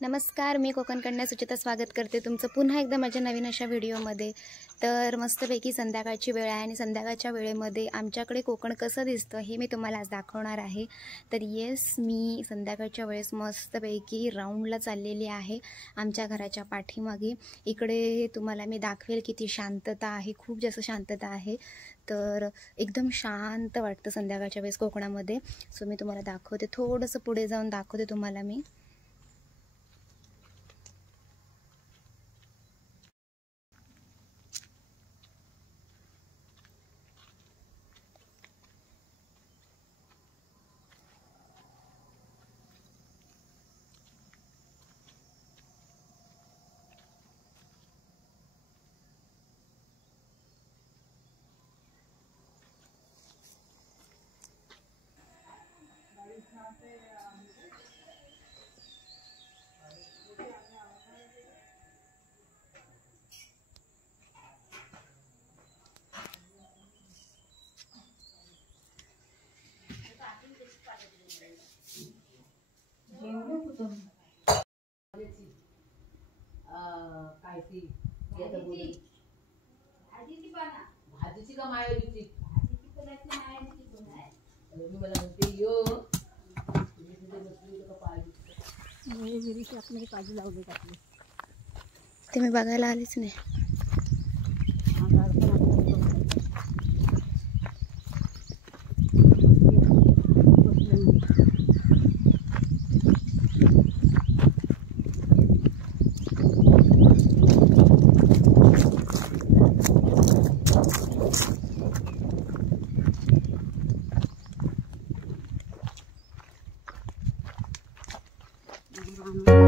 नमस्कार, मी कोकण कन्या सुचिता स्वागत करते तुमचं पुन्हा एकदा माझ्या नवीन अशा व्हिडिओमध्ये। तर मस्तपैकी संध्याकाळची वेळ आहे आणि संध्याकाळच्या वेळेमध्ये आमच्याकडे कोकण कसं दिसतं हे मी तुम्हाला आज दाखवणार आहे। तर येस, मी संध्याकाळच्या वेळेस मस्तपैकी राऊंडला चाललेली आहे आमच्या घराच्या पाठीमागे। इकडे तुम्हाला मी दाखवेल किती शांतता आहे, खूप जास्त शांतता आहे। तर एकदम शांत वाटतं संध्याकाळच्या वेळेस कोकणामध्ये। सो मी तुम्हाला दाखवते, थोडंसं पुढे जाऊन दाखवते तुम्हाला मी। भाजीची का मायाची मी मला म्हणते यो तुम्ही तिथे बसली का काजू लावले टाकले ते मी बघायला आलीच नाही। Thank you.